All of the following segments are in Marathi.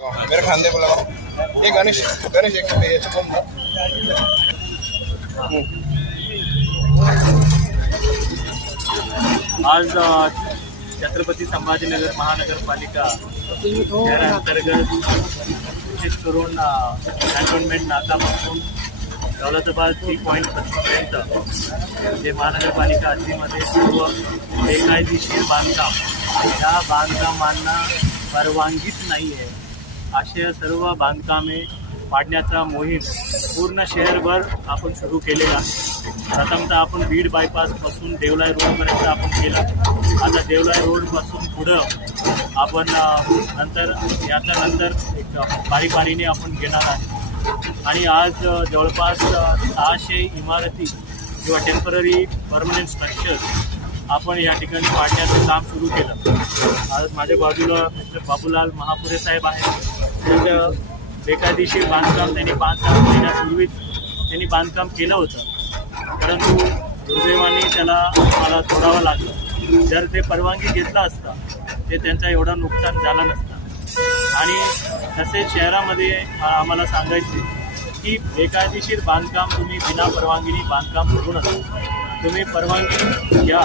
मेरे खांदे बोला ये गणेश गणेश एक याचं कोण ना आज छत्रपती संभाजीनगर महानगरपालिका शहरांतर्गत विशेष करून कॅन्टोन्मेंट नाकापासून दौलताबाद टी पॉईंटपर्यंत जे महानगरपालिका हद्दीमध्ये सर्व बेकायदेशीर बांधकाम या बांधकामांना परवानगीच नाही आहे अशा सर्व बांधकामे पाडण्याचा मोहीम पूर्ण शहरभर आपण सुरू केलेला आहे। प्रथमतः आपण बीड बायपासपासून देवलाई रोडपर्यंत आपण केलं। आता देवलाई रोडपासून पुढं आपण याच्यानंतर एक पारीने आपण घेणार आहे आणि आज जवळपास 600 इमारती किंवा टेम्पररी परमनंट स्ट्रक्चर्स आपण या ठिकाणी पाडण्याचं काम सुरू केलं। आज माझ्या बाजूला मिस्टर बाबूलाल महापुरे साहेब आहेत। बेकायदेशीर बांधकाम त्यांनी 5-6 महिन्यापूर्वीच त्यांनी बांधकाम केलं होतं, परंतु दुर्दैवाने त्याला मला तोडावं लागलं। जर ते परवानगी घेतला असता ते त्यांचा एवढा नुकसान झालं नसतं। आणि तसेच शहरामध्ये आम्हाला सांगायचे की बेकायदेशीर बांधकाम तुम्ही बिना परवानगीने बांधकाम करू नका, तुम्ही परवानगी घ्या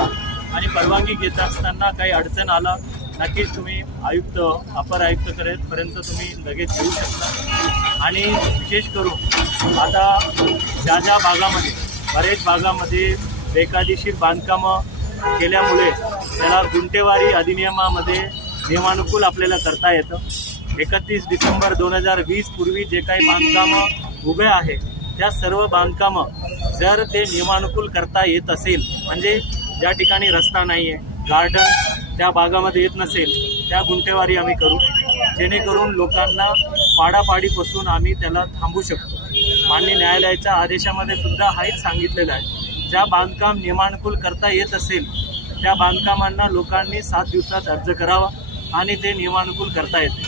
आणि परवानगी घेत असताना काही अडचण आला नक्कीच तुम्ही आयुक्त अपर आयुक्तपर्यंत तुम्ही लगेच येऊ शकता। आणि विशेष करून आता ज्या भागामध्ये बरेच भागामध्ये बेकायदेशीर बांधकामं केल्यामुळे त्याला गुंठेवारी अधिनियमामध्ये नियमानुकूल आपल्याला करता येतं। 31 डिसेंबर 2020 पूर्वी जे काही बांधकामं उभे आहे त्या सर्व बांधकामं जर ते नियमानुकूल करता येत असेल, म्हणजे ज्या ठिकाणी रस्ता नाही आहे, गार्डन त्या भागामध्ये येत नसेल, त्या गुंठेवारी आम्ही करू, जेणेकरून लोकांना पाडापाडीपासून आम्ही त्याला थांबवू शकतो। मान्य न्यायालयाच्या आदेशामध्ये सुद्धा हेच सांगितलेलं आहे, ज्या बांधकाम नियमानुकूल करता येत असेल त्या बांधकामांना लोकांनी 7 दिवसात अर्ज करावा आणि ते नियमानुकूल करता येते।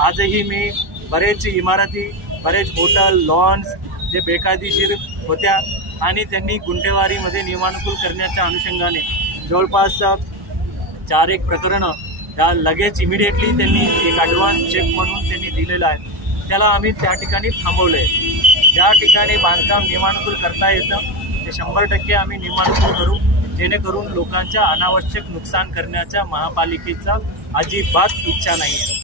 आजही मी बरेच इमारती, बरेच हॉटेल, लॉन्स जे बेकायदेशीर होत्या आणि त्यांनी गुंठेवारीमध्ये नियमानुकूल करण्याच्या अनुषंगाने जवळपास 4-1 प्रकरणं त्या लगेच इमिडिएटली त्यांनी एक ॲडव्हान्स चेक म्हणून त्यांनी दिलेलं आहे, त्याला आम्ही त्या ठिकाणी थांबवलं आहे। ज्या ठिकाणी बांधकाम नियमानुकूल करता येतं ते 100% आम्ही नियमानुकूल करू, जेणेकरून लोकांच्या अनावश्यक नुकसान करण्याच्या महापालिकेचा अजिबात इच्छा नाही आहे।